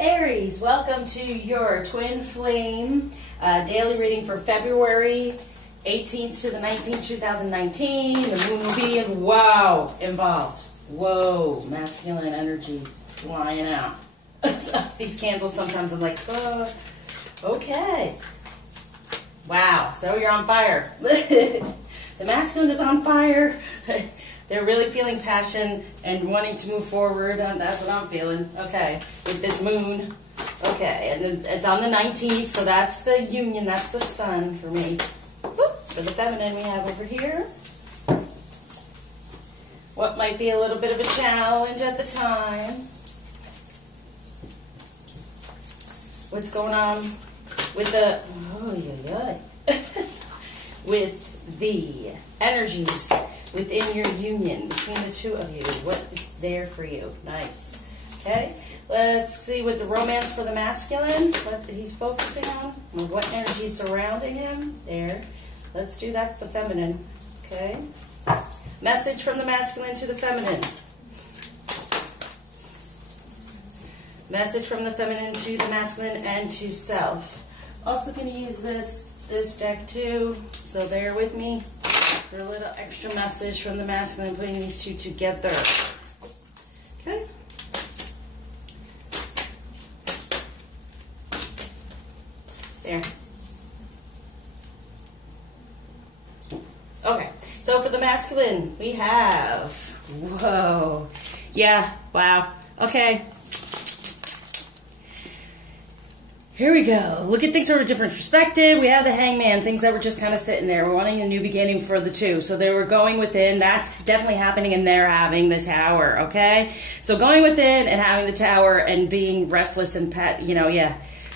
Aries, welcome to your Twin Flame daily reading for February 18th to the 19th, 2019. The moon will be involved. Whoa, masculine energy flying out. These candles sometimes I'm like, oh, okay. Wow, so you're on fire. The masculine is on fire. They're really feeling passion and wanting to move forward. That's what I'm feeling. Okay, with this moon. Okay, and then it's on the 19th, so that's the union. That's the sun for me. Whoop. For the feminine, we have over here what might be a little bit of a challenge at the time. What's going on with the with the energies within your union, between the two of you, what is there for you? Nice. Okay, let's see with the romance for the masculine, what he's focusing on, and what energy is surrounding him. There. Let's do that for the feminine. Okay. Message from the masculine to the feminine. Message from the feminine to the masculine and to self. Also going to use this deck too, so bear with me. For a little extra message from the masculine, putting these two together. Okay. There. Okay. So for the masculine, we have, whoa. Yeah, wow. Okay. Here we go. Look at things from a different perspective. We have the hangman, things that were just kind of sitting there. We're wanting a new beginning for the two. So they were going within. That's definitely happening, and they're having the tower, okay? So going within and having the tower and being restless and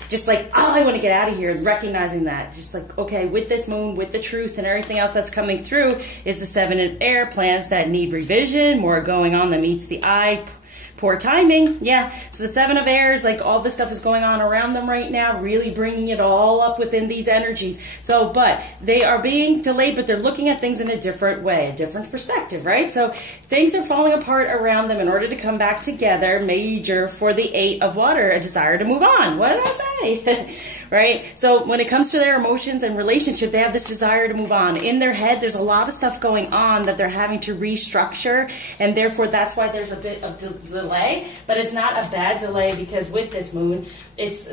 just like, oh, I want to get out of here, recognizing that. Just like, okay, with this moon, with the truth and everything else that's coming through is the 7 of air, plans that need revision, more going on than meets the eye. Poor timing, yeah. So the 7 of air is like all this stuff is going on around them right now, really bringing it all up within these energies. So, but they are being delayed, but they're looking at things in a different way, a different perspective, right? So things are falling apart around them in order to come back together. Major for the 8 of water, a desire to move on. What did I say? Right? So when it comes to their emotions and relationship, they have this desire to move on. In their head, there's a lot of stuff going on that they're having to restructure, and therefore that's why there's a bit of delay. But it's not a bad delay, because with this moon,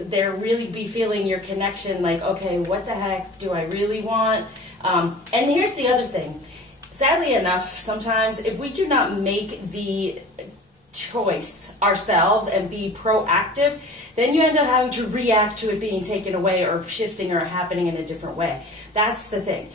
they're really be feeling your connection, like, okay, what the heck do I really want? And here's the other thing. Sadly enough, sometimes if we do not make the choice ourselves and be proactive, then you end up having to react to it being taken away or shifting or happening in a different way. That's the thing.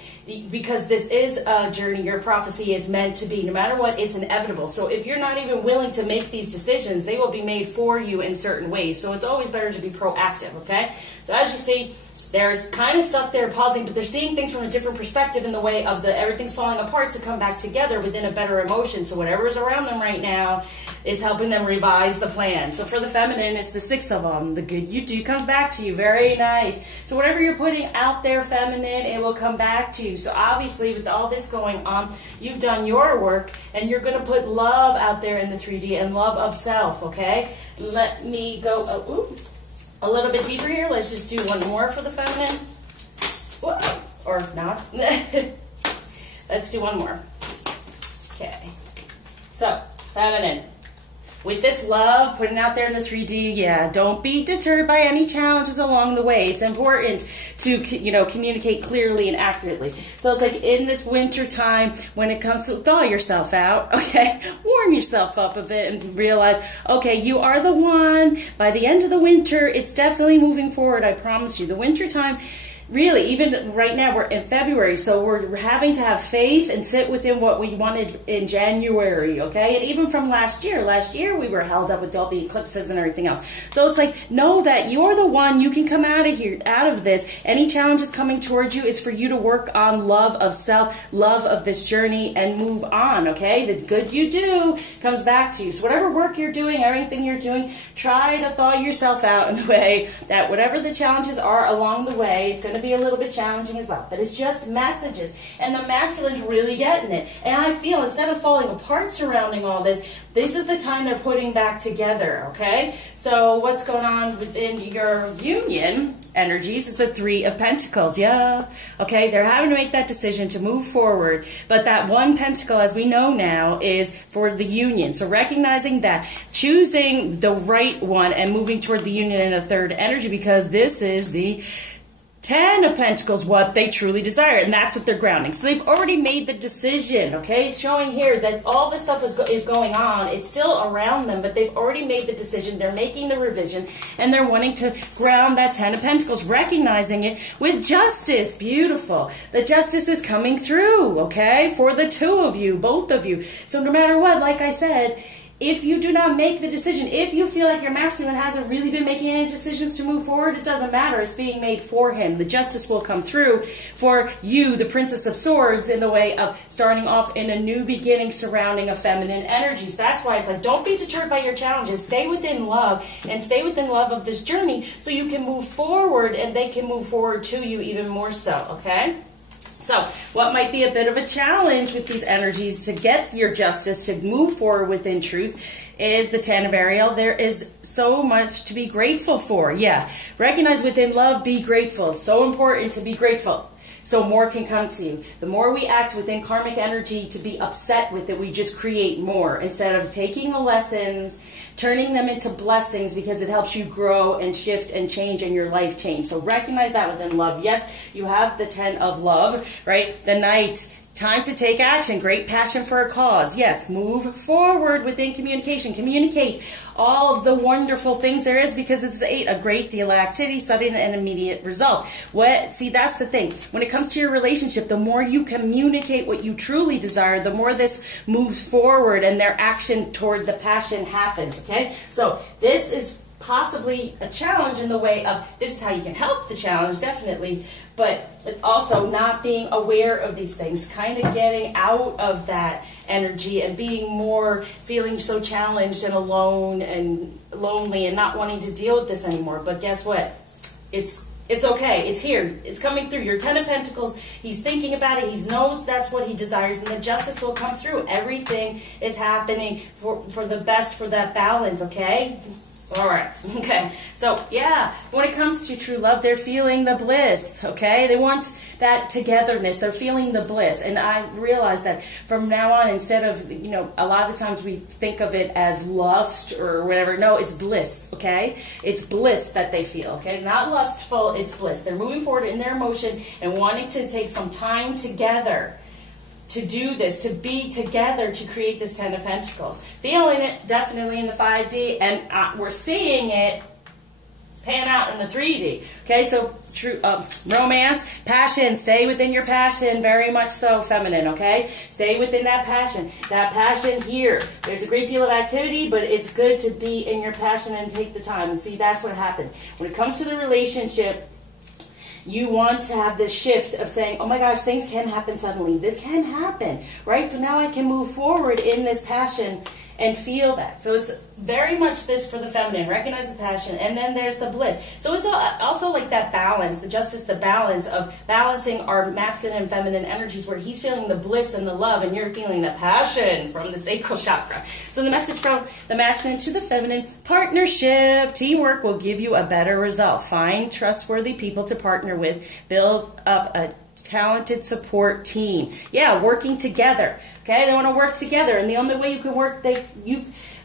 Because this is a journey, your prophecy is meant to be, no matter what, it's inevitable. So if you're not even willing to make these decisions, they will be made for you in certain ways. So it's always better to be proactive, okay? So as you see, there's kind of stuck there pausing, but they're seeing things from a different perspective in the way of everything's falling apart to come back together within a better emotion. So whatever is around them right now, it's helping them revise the plan. So for the feminine, it's the 6 of them. The good you do comes back to you. Very nice. So whatever you're putting out there, feminine, it will come back to you. So obviously with all this going on, you've done your work, and you're going to put love out there in the 3D and love of self, okay? Let me go a little bit deeper here. Let's just do one more for the feminine. Whoa. Or not. Let's do one more. Okay. So, feminine. With this love, putting out there in the 3D, yeah, don't be deterred by any challenges along the way. It's important to, communicate clearly and accurately. So it's like in this winter time, when it comes to thaw yourself out, okay, warm yourself up a bit and realize, okay, you are the one. By the end of the winter, it's definitely moving forward, I promise you. The winter time, really, even right now, we're in February, so we're having to have faith and sit within what we wanted in January, okay? And even from last year we were held up with all the eclipses and everything else. So it's like, know that you're the one, you can come out of this. Any challenges coming towards you, it's for you to work on love of self, love of this journey, and move on, okay? The good you do comes back to you. So whatever work you're doing, everything you're doing, try to thaw yourself out in the way that whatever the challenges are along the way, it's going to to be a little bit challenging as well. But it's just messages. And the masculine's really getting it. And I feel instead of falling apart surrounding all this, this is the time they're putting back together, okay? So what's going on within your union energies is the Three of Pentacles, yeah. Okay, they're having to make that decision to move forward. But that one pentacle, as we know now, is for the union. So recognizing that, choosing the right one and moving toward the union in a third energy, because this is the Ten of Pentacles, what they truly desire, and that's what they're grounding. So they've already made the decision, okay? It's showing here that all this stuff is going on. It's still around them, but they've already made the decision. They're making the revision, and they're wanting to ground that Ten of Pentacles, recognizing it with justice. Beautiful. The justice is coming through, okay, for the two of you, both of you. So no matter what, like I said, if you do not make the decision, if you feel like your masculine hasn't really been making any decisions to move forward, it doesn't matter. It's being made for him. The justice will come through for you, the Princess of Swords, in the way of starting off in a new beginning surrounding a feminine energy. So that's why it's like, don't be deterred by your challenges. Stay within love and stay within love of this journey so you can move forward and they can move forward to you even more so, okay? So, what might be a bit of a challenge with these energies to get your justice, to move forward within truth, is the Ten of Ariel. There is so much to be grateful for. Yeah, recognize within love, be grateful. It's so important to be grateful, so more can come to you. The more we act within karmic energy to be upset with it, we just create more. Instead of taking the lessons, turning them into blessings, because it helps you grow and shift and change and your life change. So recognize that within love. Yes, you have the Ten of Love, right? The Knight. Time to take action. Great passion for a cause. Yes, move forward within communication. Communicate all of the wonderful things there is, because it's the 8, a great deal of activity, sudden and immediate result. See, that's the thing. When it comes to your relationship, the more you communicate what you truly desire, the more this moves forward and their action toward the passion happens, okay? So this is possibly a challenge in the way of, this is how you can help the challenge, definitely, but also not being aware of these things, kind of getting out of that energy and being more, feeling so challenged and alone and lonely and not wanting to deal with this anymore. But guess what? It's okay. It's here. It's coming through. Your Ten of Pentacles, he's thinking about it. He knows that's what he desires, and the justice will come through. Everything is happening for the best, for that balance, okay? All right, okay. So, yeah, when it comes to true love, they're feeling the bliss, okay? They want that togetherness. They're feeling the bliss. And I realize that from now on, instead of, you know, a lot of the times we think of it as lust or whatever. No, it's bliss, okay? It's bliss that they feel, okay? It's not lustful, it's bliss. They're moving forward in their emotion and wanting to take some time together to do this, to be together, to create this Ten of Pentacles. Feeling it definitely in the 5D, and we're seeing it pan out in the 3D. Okay, so true romance, passion, stay within your passion, very much so feminine, okay? Stay within that passion. That passion here. There's a great deal of activity, but it's good to be in your passion and take the time. And see, that's what happens. When it comes to the relationship, you want to have this shift of saying, oh my gosh, things can happen suddenly. This can happen, right? So now I can move forward in this passion and feel that. So it's very much this for the feminine. Recognize the passion, and then there's the bliss. So it's also like that balance, the justice, the balance of balancing our masculine and feminine energies, where he's feeling the bliss and the love, and you're feeling the passion from the sacral chakra. So the message from the masculine to the feminine: partnership, teamwork will give you a better result. Find trustworthy people to partner with. Build up a talented support team. Yeah, working together. Okay, they want to work together, and the only way you can work,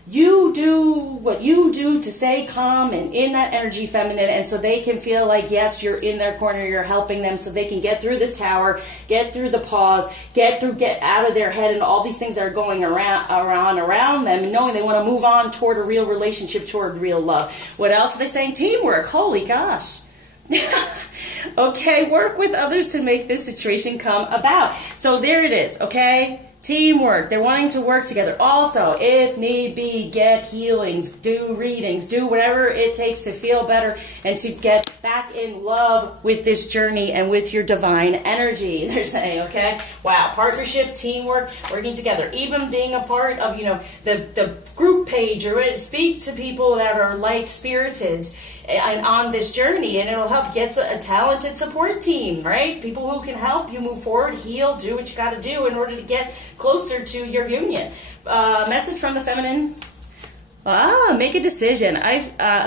you do what you do to stay calm and in that energy feminine, and so they can feel like, yes, you're in their corner, you're helping them, so they can get through this tower, get through the pause, get out of their head and all these things that are going around them, and knowing they want to move on toward a real relationship, toward real love. What else are they saying? Teamwork. Holy gosh. Okay, work with others to make this situation come about. So there it is, okay? Teamwork. They're wanting to work together. Also, if need be, get healings, do readings, do whatever it takes to feel better and to get back in love with this journey and with your divine energy, they're saying, okay? Wow, partnership, teamwork, working together. Even being a part of, you know, the group page, or speak to people that are like-spirited. and on this journey, and it'll help get a talented support team, right? People who can help you move forward, heal, do what you got to do in order to get closer to your union. Message from the feminine. Make a decision.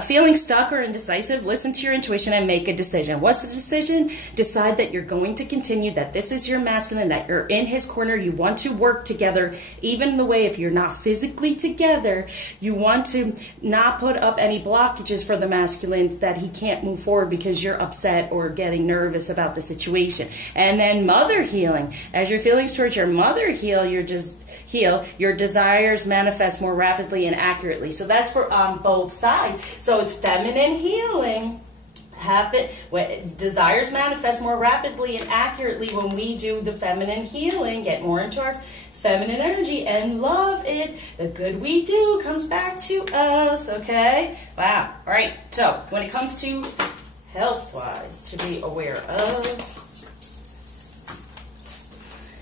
Feeling stuck or indecisive, listen to your intuition and make a decision. What's the decision? Decide that you're going to continue, that this is your masculine, that you're in his corner. You want to work together, even in the way if you're not physically together, you want to not put up any blockages for the masculine that he can't move forward because you're upset or getting nervous about the situation. And then mother healing. As your feelings towards your mother heal, your desires manifest more rapidly and accurately. So that's for on both sides. So it's feminine healing. Desires manifest more rapidly and accurately when we do the feminine healing, get more into our feminine energy and love it. The good we do comes back to us, okay? Wow. All right. So when it comes to health-wise, to be aware of.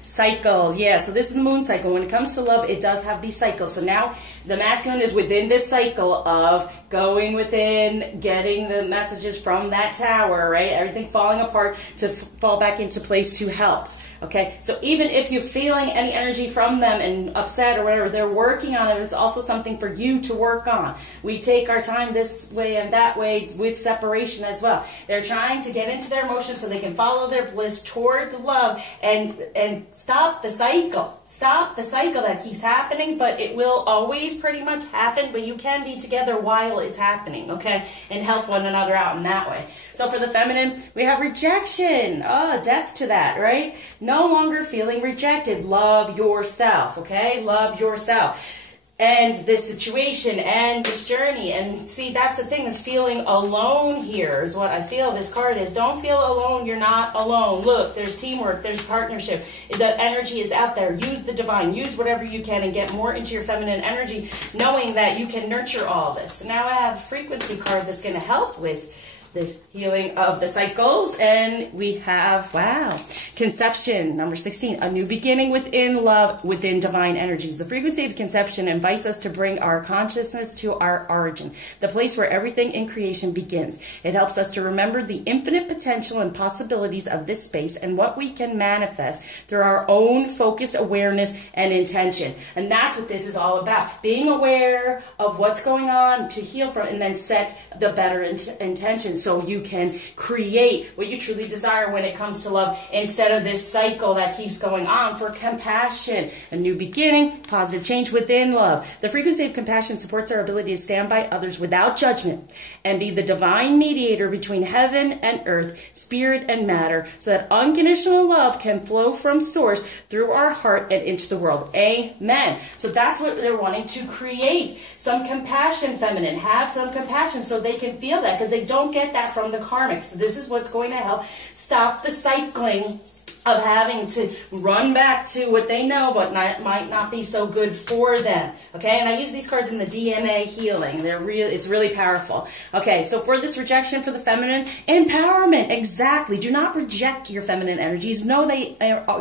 Cycles, yeah, so this is the moon cycle. When it comes to love, it does have these cycles. So now the masculine is within this cycle of going within, getting the messages from that tower, right? Everything falling apart to fall back into place to help. Okay, so even if you're feeling any energy from them and upset or whatever, they're working on it. It's also something for you to work on. We take our time this way and that way with separation as well. They're trying to get into their emotions so they can follow their bliss toward love and stop the cycle. Stop the cycle that keeps happening, but it will always pretty much happen, but you can be together while it's happening, okay, and help one another out in that way. So for the feminine, we have rejection. Death to that, right? No longer feeling rejected. Love yourself, okay? Love yourself. And this situation and this journey. And see, that's the thing, is feeling alone here is what I feel this card is. Don't feel alone. You're not alone. Look, there's teamwork. There's partnership. The energy is out there. Use the divine. Use whatever you can and get more into your feminine energy, knowing that you can nurture all this. So now I have a frequency card that's going to help with this healing of the cycles, and we have, wow, conception, number 16, a new beginning within love, within divine energies. The frequency of conception invites us to bring our consciousness to our origin, the place where everything in creation begins. It helps us to remember the infinite potential and possibilities of this space and what we can manifest through our own focused awareness and intention. And that's what this is all about, being aware of what's going on to heal from, and then set the better intentions, so you can create what you truly desire when it comes to love, instead of this cycle that keeps going on. For compassion, a new beginning, positive change within love. The frequency of compassion supports our ability to stand by others without judgment and be the divine mediator between heaven and earth, spirit and matter, so that unconditional love can flow from source through our heart and into the world. Amen. So that's what they're wanting to create. Some compassion, feminine. Have some compassion so they can feel that, because they don't get that from the karmic. So this is what's going to help stop the cycling of having to run back to what they know but might not be so good for them. Okay, and I use these cards in the DNA healing. It's really powerful. Okay, so for this rejection for the feminine, empowerment, exactly. Do not reject your feminine energies. No, they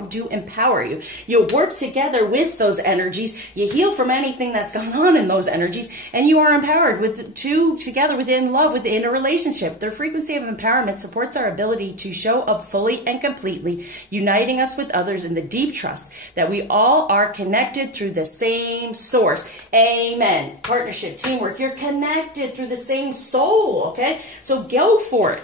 do empower you. You work together with those energies. You heal from anything that's gone on in those energies, and you are empowered with two together within love, within a relationship. Their frequency of empowerment supports our ability to show up fully and completely, uniting us with others in the deep trust that we all are connected through the same source. Amen. Partnership, teamwork, you're connected through the same soul, okay? So go for it.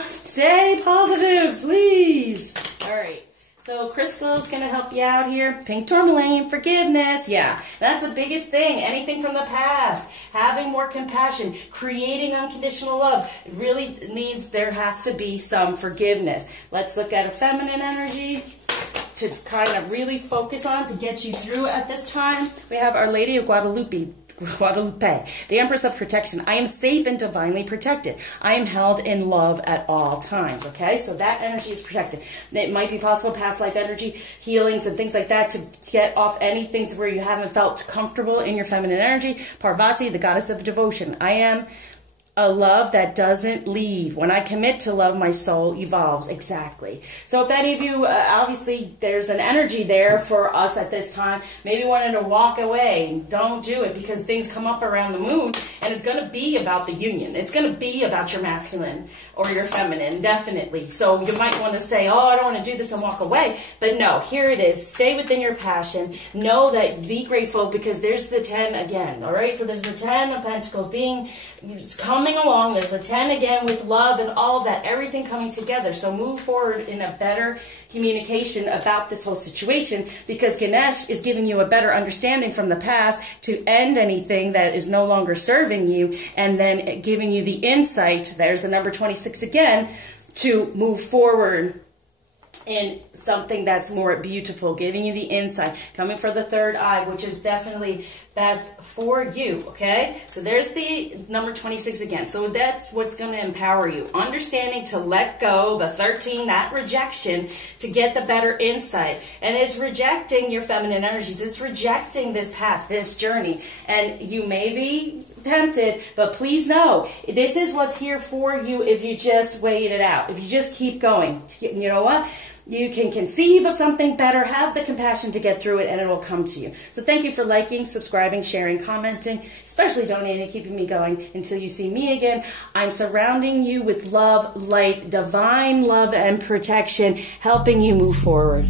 Stay positive, please. All right. So crystal's going to help you out here. Pink tourmaline, forgiveness. Yeah, that's the biggest thing. Anything from the past. Having more compassion. Creating unconditional love. It really means there has to be some forgiveness. Let's look at a feminine energy to kind of really focus on to get you through at this time. We have Our Lady of Guadalupe, the Empress of Protection. I am safe and divinely protected. I am held in love at all times. Okay, so that energy is protected. It might be possible past life energy, healings and things like that, to get off any things where you haven't felt comfortable in your feminine energy. Parvati, the goddess of devotion. I am a love that doesn't leave. When I commit to love, my soul evolves. Exactly. So if any of you, obviously there's an energy there for us at this time, maybe wanting to walk away, don't do it, because things come up around the moon and it's going to be about the union. It's going to be about your masculine or your feminine, definitely. So you might want to say, oh, I don't want to do this and walk away. But no, here it is. Stay within your passion. Know that, be grateful, because there's the 10 again, all right? So there's the 10 of Pentacles coming along. There's a 10 again with love and all of that, everything coming together. So move forward in a better communication about this whole situation, because Ganesh is giving you a better understanding from the past to end anything that is no longer serving you, and then giving you the insight, there's the number 26 again, to move forward in something that's more beautiful, giving you the insight, coming for the third eye, which is definitely best for you, okay? So there's the number 26 again. So that's what's going to empower you. Understanding to let go, the 13, that rejection, to get the better insight. And it's rejecting your feminine energies. It's rejecting this path, this journey. And you may be tempted, but please know, this is what's here for you if you just wait it out. If you just keep going. You know what? You can conceive of something better, have the compassion to get through it, and it will come to you. So thank you for liking, subscribing, sharing, commenting, especially donating, keeping me going until you see me again. I'm surrounding you with love, light, divine love and protection, helping you move forward.